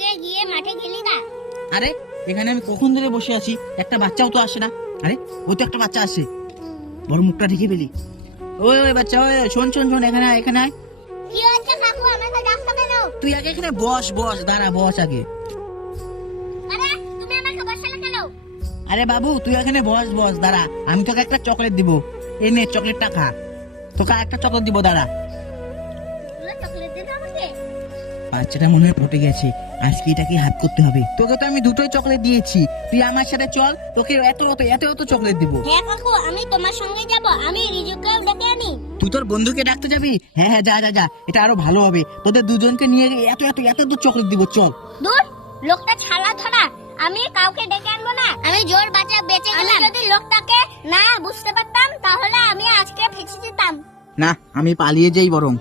সঙ্গে গিয়ে মাঠে খেলি না? আরে এখানে আমি কখন ধরে বসে আছি, একটা বাচ্চাও তো আসে না। আরে ওই তো একটা বাচ্চা আসে, বড় মুখটা ঢেকে ফেলি। ওই ওই বাচ্চা, ওই শোন শোন শোন, এখানে আয়, এখানে আয়। কি হচ্ছে কাকু, আমাকে ডাকছো কেন? তুই আগে এখানে বস, বস, দাঁড়া, বস আগে। আরে তুমি আমাকে বসালে কেন? আরে বাবু তুই এখানে বস, বস, দাঁড়া, আমি তোকে একটা চকলেট দিব। এই নে চকলেটটা খা, তোকে একটা চকলেট দিব, দাঁড়া। তুমি চকলেট দিবে আমাকে? বাচ্চাটা মনে হয় পটে গেছে, আজকে এটাকে হাত করতে হবে। তোকে তো আমি দুটোই চকলেট দিয়েছি, তুই আমার সাথে চল, তোকে এত এত এত এত চকলেট দিব। হ্যাঁ কাকু, আমি তোমার সঙ্গে যাব। আমি রিজুকেও ডেকে আনি। তুই তোর বন্ধুকে ডাকতে যাবি? হ্যাঁ হ্যাঁ, যা যা যা, এটা আরো ভালো হবে। তোদের দুজনকে নিয়ে গিয়ে এত এত এত এত চকলেট দিব, চল। দূর, লোকটা ছালা ধরা, আমি কাউকে ডেকে আনবো না। আমি জোর বাঁচা বেঁচে গেলাম। আমি যদি লোকটাকে না বুঝতে পারতাম তাহলে আমি আজকে ফেঁসে যেতাম। না, আমি পালিয়ে যাই বরং।